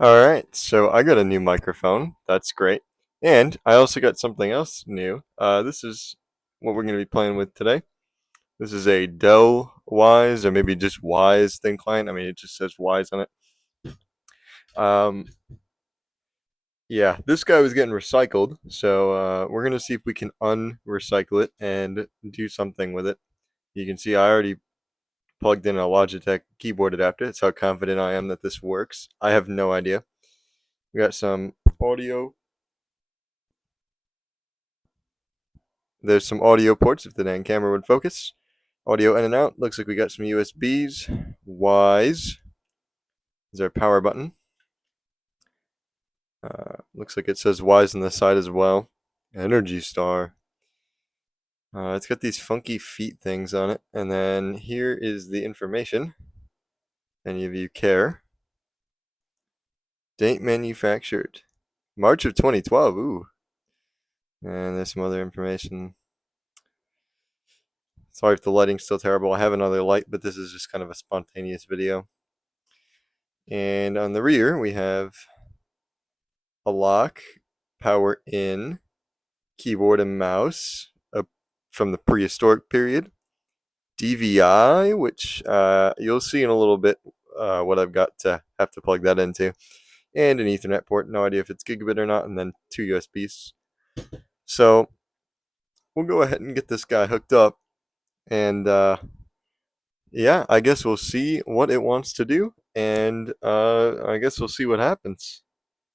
Alright, so I got a new microphone. That's great. And I also got something else new. This is what we're going to be playing with today. This is a Dell Wyse, or maybe just Wyse thin client. I mean, it just says Wyse on it. Um, yeah, this guy was getting recycled, so we're going to see if we can unrecycle it and do something with it. You can see I already plugged in a Logitech keyboard adapter. That's how confident I am that this works. I have no idea. We got some audio. There's some audio ports if the dang camera would focus. Audio in and out. Looks like we got some USBs. Wyse is our power button. Looks like it says Wyse on the side as well. Energy Star. It's got these funky feet things on it. And then here is the information. Any of you care? Date manufactured. March of 2012. Ooh. And there's some other information. Sorry if the lighting's still terrible. I have another light, but this is just kind of a spontaneous video. And on the rear, we have a lock, power in, keyboard and mouse from the prehistoric period, DVI, which you'll see in a little bit what I've got to have to plug that into, and an Ethernet port. No idea if it's gigabit or not, and then two USBs. So we'll go ahead and get this guy hooked up, and yeah, I guess we'll see what it wants to do, and I guess we'll see what happens.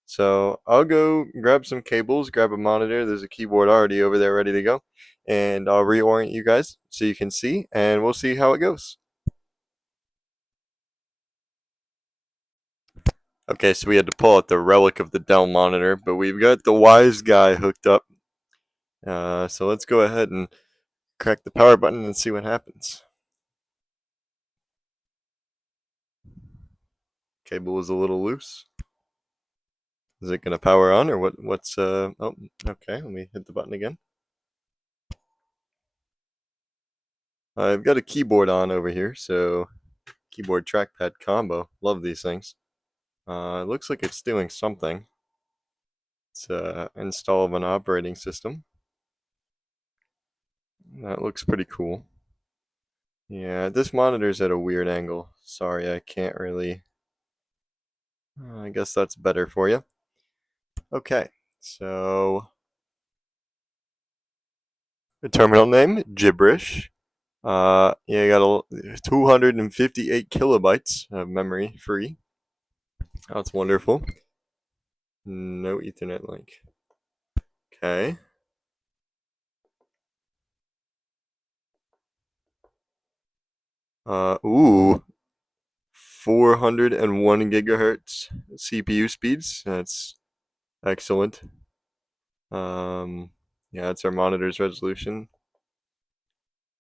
So I'll go grab some cables, grab a monitor. There's a keyboard already over there ready to go. And I'll reorient you guys so you can see, and we'll see how it goes. Okay, so we had to pull out the relic of the Dell monitor, but we've got the Wyse guy hooked up. So let's go ahead and crack the power button and see what happens. Cable is a little loose. Is it gonna power on or what? Oh, okay. Let me hit the button again. I've got a keyboard on over here, so keyboard trackpad combo. Love these things. It looks like it's doing something. It's install of an operating system. That looks pretty cool. Yeah, this monitor's at a weird angle. Sorry, I can't really. I guess that's better for you. Okay, so the terminal name gibberish. Yeah, you got 258 kilobytes of memory free. That's wonderful. No Ethernet link. Okay. Ooh, 401 gigahertz CPU speeds. That's excellent. Yeah, it's our monitor's resolution.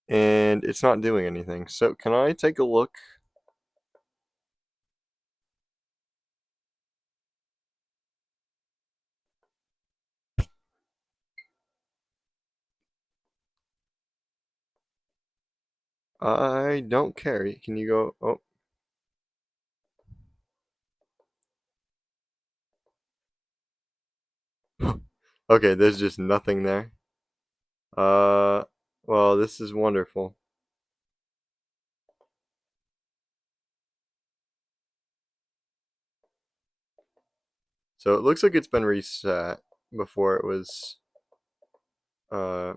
And it's not doing anything. So can I take a look? I don't care. Can you go? Oh. Okay, there's just nothing there. Well, this is wonderful. So it looks like it's been reset before it was uh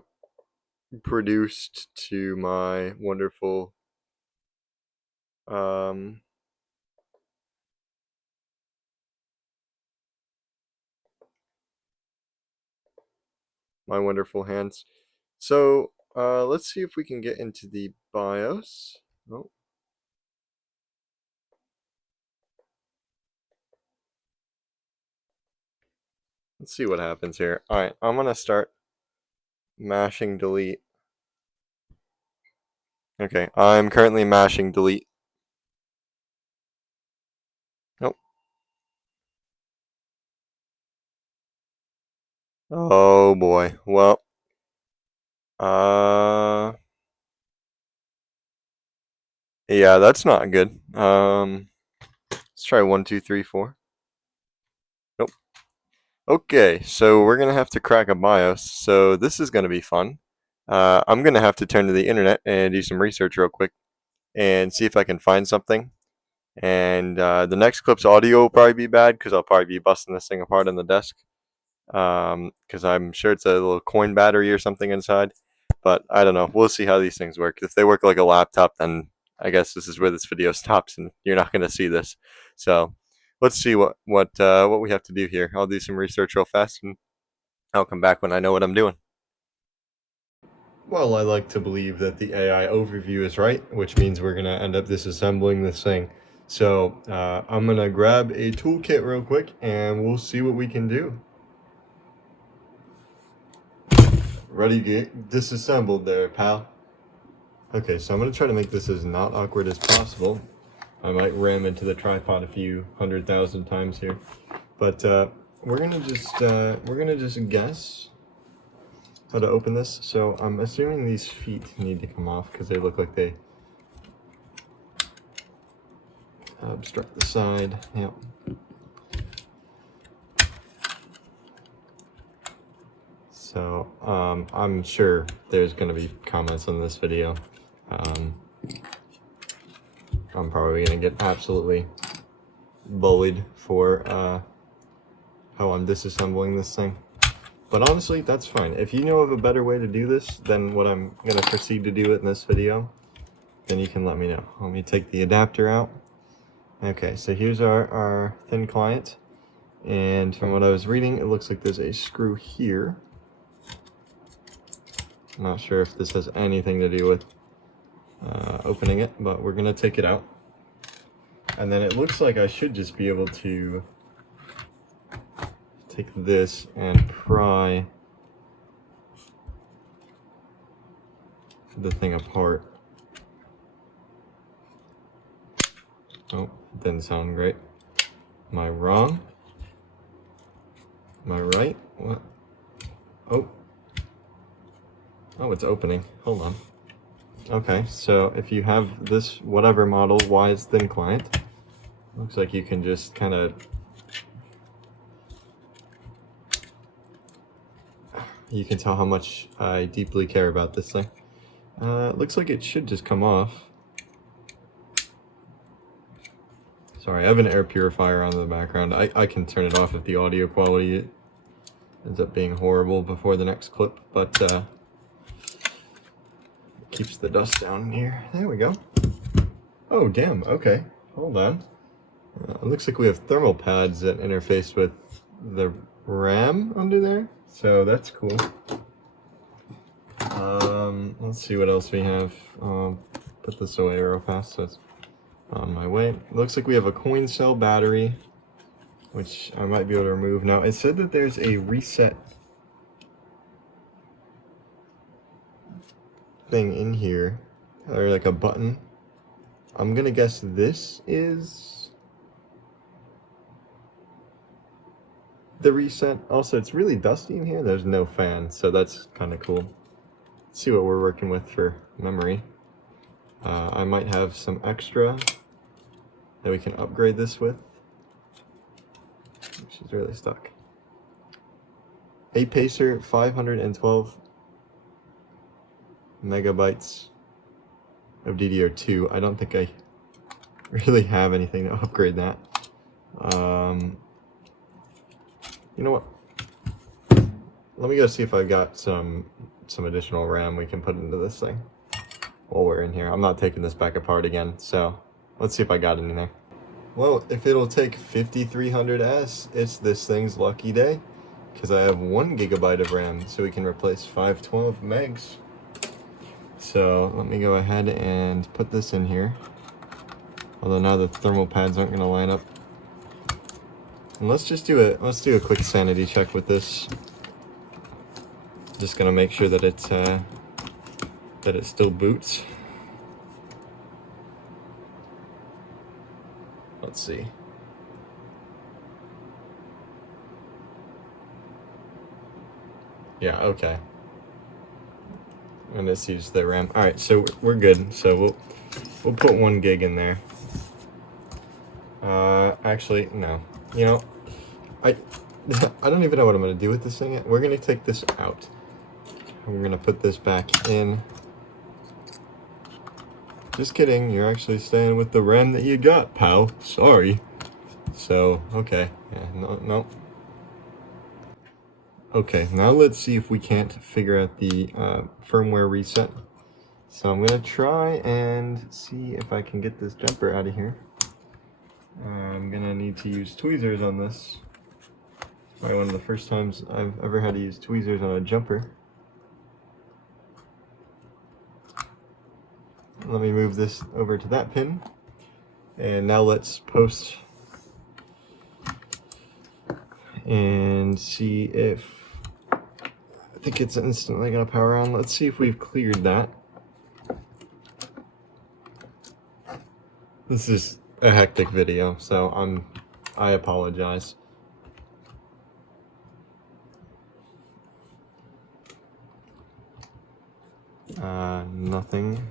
produced to my wonderful um my wonderful hands. So let's see if we can get into the BIOS. Oh. Let's see what happens here. Alright, I'm gonna start mashing delete. Okay, I'm currently mashing delete. Nope. Oh boy. Well, uh, yeah, that's not good. Let's try 1, 2, 3, 4. Nope. Okay, so we're gonna have to crack a BIOS, so this is gonna be fun. I'm gonna have to turn to the internet and do some research real quick and see if I can find something. And the next clip's audio will probably be bad because I'll probably be busting this thing apart on the desk. Because I'm sure it's a little coin battery or something inside. But I don't know. We'll see how these things work. If they work like a laptop, then I guess this is where this video stops, and you're not going to see this. So let's see what we have to do here. I'll do some research real fast, and I'll come back when I know what I'm doing. Well, I like to believe that the AI overview is right, which means we're going to end up disassembling this thing. So I'm going to grab a toolkit real quick, and we'll see what we can do. Ready to get disassembled there, pal. Okay, so I'm going to try to make this as not awkward as possible. I might ram into the tripod a few 100,000 times here. But we're gonna just guess how to open this. So I'm assuming these feet need to come off because they look like they obstruct the side. Yep. So I'm sure there's going to be comments on this video. I'm probably going to get absolutely bullied for how I'm disassembling this thing. But honestly, that's fine. If you know of a better way to do this than what I'm going to proceed to do it in this video, then you can let me know. Let me take the adapter out. Okay, so here's our thin client. And from what I was reading, it looks like there's a screw here. I'm not sure if this has anything to do with opening it, but we're going to take it out. And then it looks like I should just be able to take this and pry the thing apart. Oh, didn't sound great. Am I wrong? Am I right? What? Oh. Oh, it's opening. Hold on. Okay, so if you have this whatever model Wyse thin client, looks like you can just kind of you can tell how much I deeply care about this thing. It looks like it should just come off. Sorry, I have an air purifier on in the background. I can turn it off if the audio quality ends up being horrible before the next clip, but it keeps the dust down in here. There we go. Oh, damn. Okay. Hold on. It looks like we have thermal pads that interface with the RAM under there, so that's cool. Let's see what else we have. Put this away real fast so it's on my way. It looks like we have a coin cell battery, which I might be able to remove. Now, it said that there's a reset thing in here, or like a button. I'm gonna guess this is the reset. Also, it's really dusty in here. There's no fan, so that's kind of cool. Let's see what we're working with for memory. I might have some extra that we can upgrade this with. She's really stuck. A Pacer 512 megabytes of DDR2. I don't think I really have anything to upgrade that. You know what? Let me go see if I've got some additional RAM we can put into this thing while we're in here. I'm not taking this back apart again, so let's see if I got anything. Well, if it'll take 5300S, it's this thing's lucky day, because I have 1 gigabyte of RAM, so we can replace 512 megs. So let me go ahead and put this in here. Although now the thermal pads aren't going to line up. And let's do a quick sanity check with this. Just gonna make sure that it still boots. Let's see. Yeah, okay. And this uses the RAM. All right, so we're good. So we'll put 1 gig in there. Actually, no. You know, I don't even know what I'm going to do with this thing yet. We're going to take this out. We're going to put this back in. Just kidding, you're actually staying with the RAM that you got, pal. Sorry. So, okay. Yeah, no. Okay, now let's see if we can't figure out the firmware reset. So I'm going to try and see if I can get this jumper out of here. I'm going to need to use tweezers on this. Probably one of the first times I've ever had to use tweezers on a jumper. Let me move this over to that pin. And now let's post and see if, I think it's instantly going to power on. Let's see if we've cleared that. This is a hectic video, so I apologize. Nothing.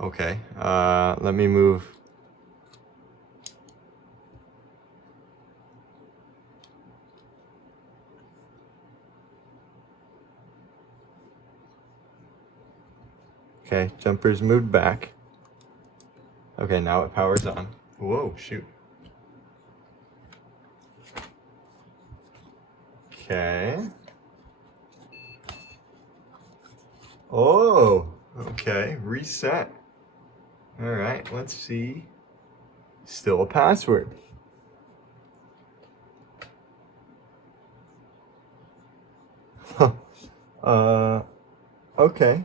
Okay, let me move. Okay, jumper's moved back. Okay, now it powers on. Whoa, shoot. Okay. Oh, okay, reset. All right, let's see. Still a password. Okay.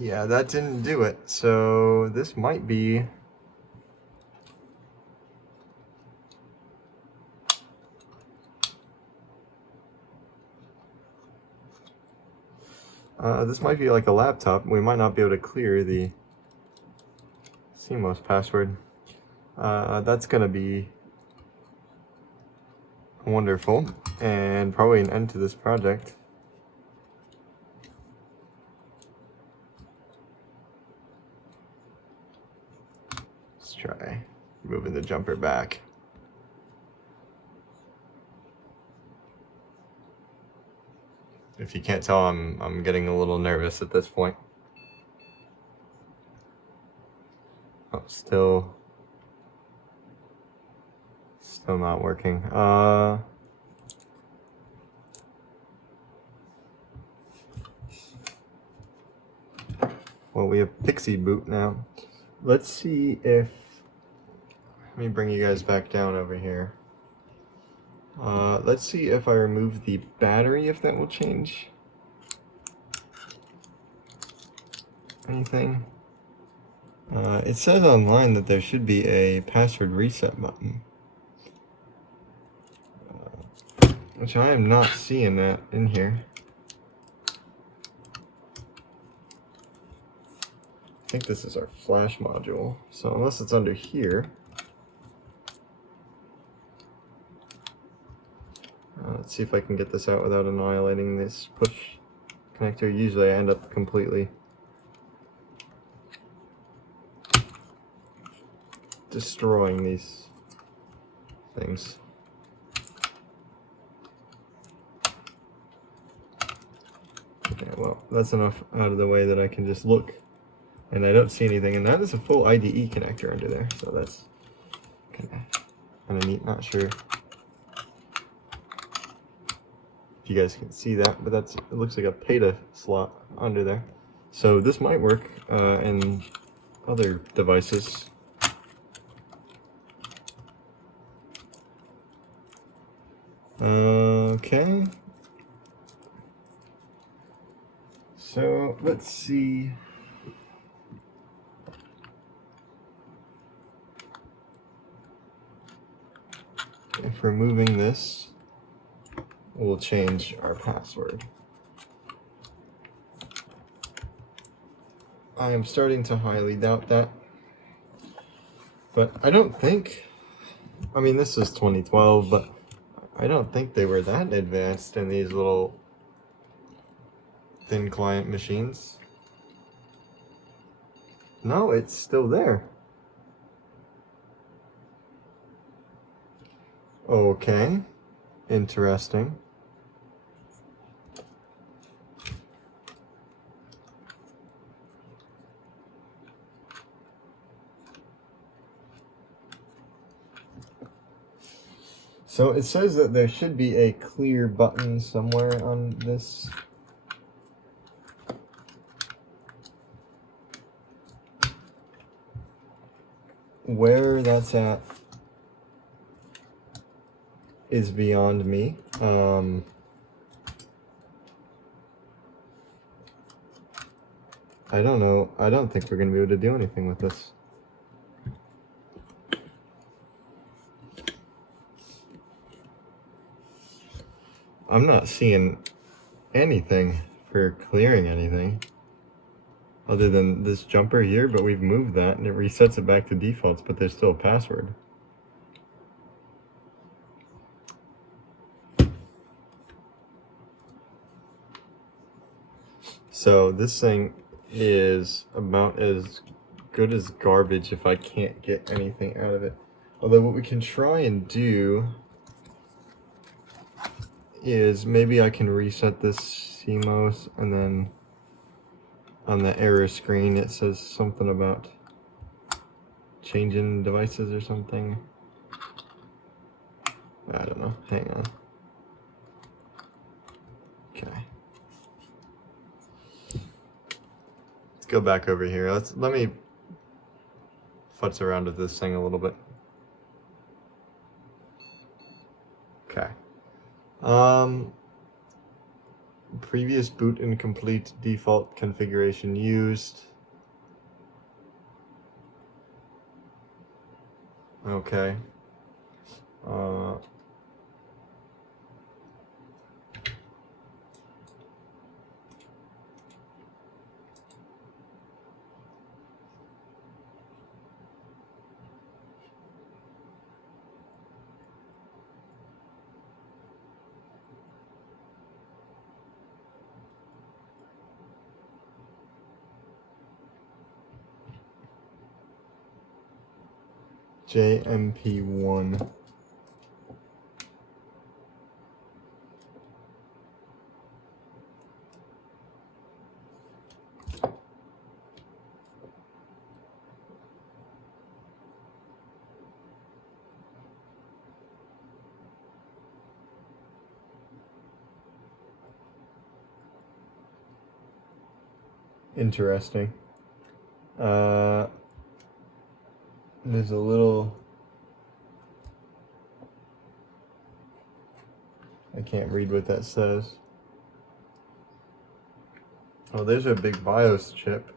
Yeah, that didn't do it. So this might be. This might be like a laptop. We might not be able to clear the CMOS password. That's gonna be wonderful and probably an end to this project. Let's try moving the jumper back. If you can't tell, I'm getting a little nervous at this point. Oh, still not working. Well, we have Pixie boot now. Let's see if, let me bring you guys back down over here. Let's see if I remove the battery, if that will change anything. It says online that there should be a password reset button, which I am not seeing that in here. I think this is our flash module, so unless it's under here. Let's see if I can get this out without annihilating this push connector. Usually I end up completely destroying these things. Okay, well, that's enough out of the way that I can just look and I don't see anything. And that is a full IDE connector under there, so that's kind of neat. Not sure you guys can see that, but it looks like a PATA slot under there. So this might work in other devices. Okay. So let's see. If removing this, we'll change our password. I am starting to highly doubt that. But I don't think, I mean, this is 2012, but I don't think they were that advanced in these little thin client machines. No, it's still there. Okay, interesting. So it says that there should be a clear button somewhere on this. Where that's at is beyond me. I don't know. I don't think we're going to be able to do anything with this. I'm not seeing anything for clearing anything other than this jumper here, but we've moved that and it resets it back to defaults, but there's still a password. So this thing is about as good as garbage if I can't get anything out of it. Although what we can try and do is maybe I can reset this CMOS and then on the error screen it says something about changing devices or something. I don't know. Hang on. Okay. Let's go back over here. Let me futz around with this thing a little bit. Okay. Previous boot incomplete, default configuration used. Okay. JMP1. Interesting. There's a little... I can't read what that says. Oh, there's a big BIOS chip.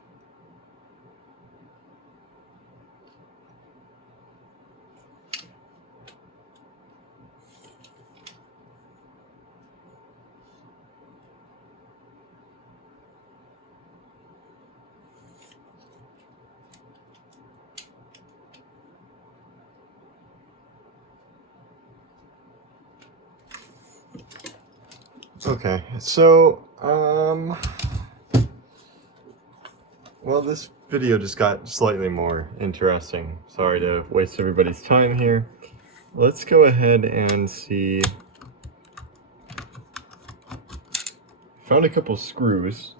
Okay, so, well, this video just got slightly more interesting. Sorry to waste everybody's time here. Let's go ahead and see. Found a couple screws.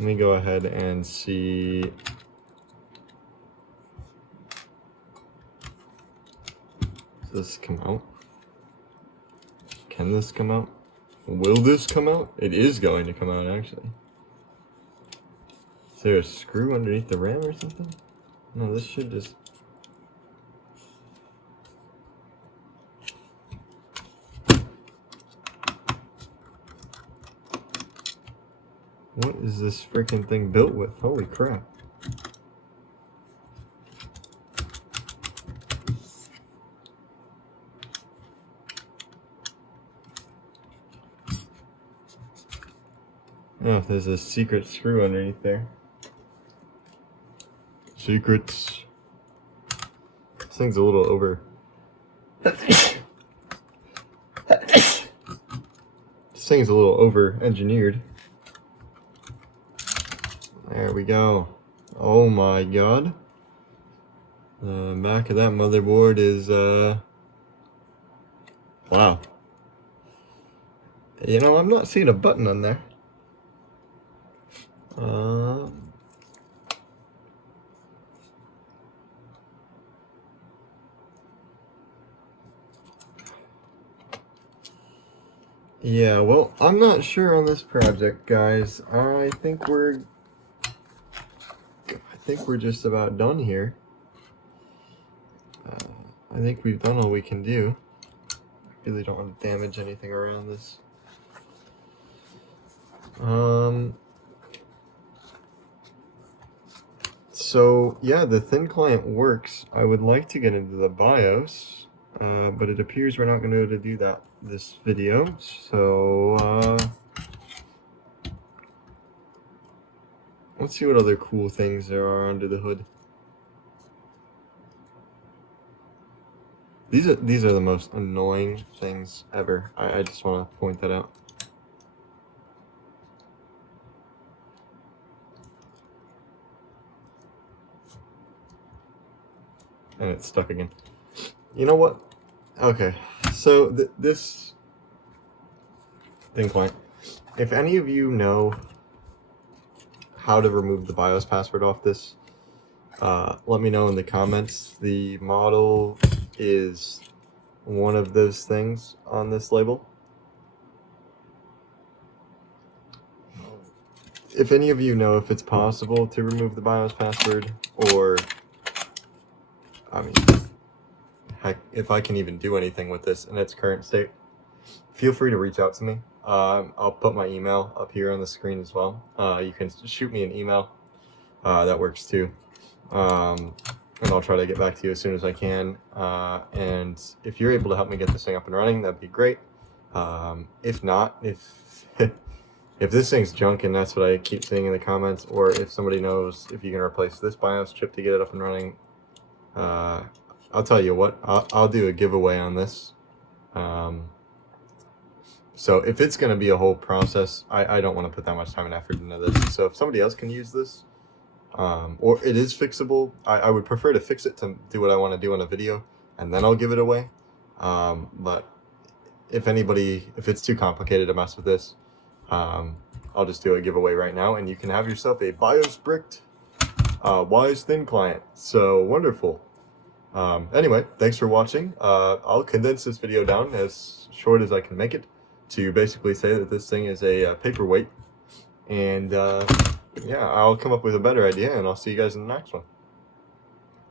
Let me go ahead and see. Does this come out? Can this come out? Will this come out? It is going to come out, actually. Is there a screw underneath the RAM or something? No, this should just... What is this freaking thing built with? Holy crap. Oh, there's a secret screw underneath there. Secrets. This thing's a little over... This thing's a little over-engineered. There we go. Oh my god. The back of that motherboard is, wow. You know, I'm not seeing a button on there. Yeah, well, I'm not sure on this project, guys. I think we're just about done here. I think we've done all we can do. I really don't want to damage anything around this. So yeah, the thin client works. I would like to get into the BIOS, but it appears we're not going to be able to do that this video. So let's see what other cool things there are under the hood. These are the most annoying things ever. I just want to point that out. And it's stuck again. You know what? Okay, so this thin client. If any of you know how to remove the BIOS password off this, let me know in the comments. The model is one of those things on this label. If any of you know if it's possible to remove the BIOS password, or I mean, heck, if I can even do anything with this in its current state, feel free to reach out to me. I'll put my email up here on the screen as well. You can shoot me an email. That works too. And I'll try to get back to you as soon as I can. And if you're able to help me get this thing up and running, that'd be great. If not, if this thing's junk and that's what I keep seeing in the comments, or if somebody knows if you can replace this BIOS chip to get it up and running, I'll tell you what, I'll do a giveaway on this. So if it's going to be a whole process, I don't want to put that much time and effort into this. So if somebody else can use this, or it is fixable, I would prefer to fix it to do what I want to do in a video, and then I'll give it away. But if it's too complicated to mess with this, I'll just do a giveaway right now, and you can have yourself a BIOS bricked Wyse thin client. So wonderful. Anyway, thanks for watching. I'll condense this video down as short as I can make it to basically say that this thing is a paperweight, and yeah, I'll come up with a better idea, and I'll see you guys in the next one.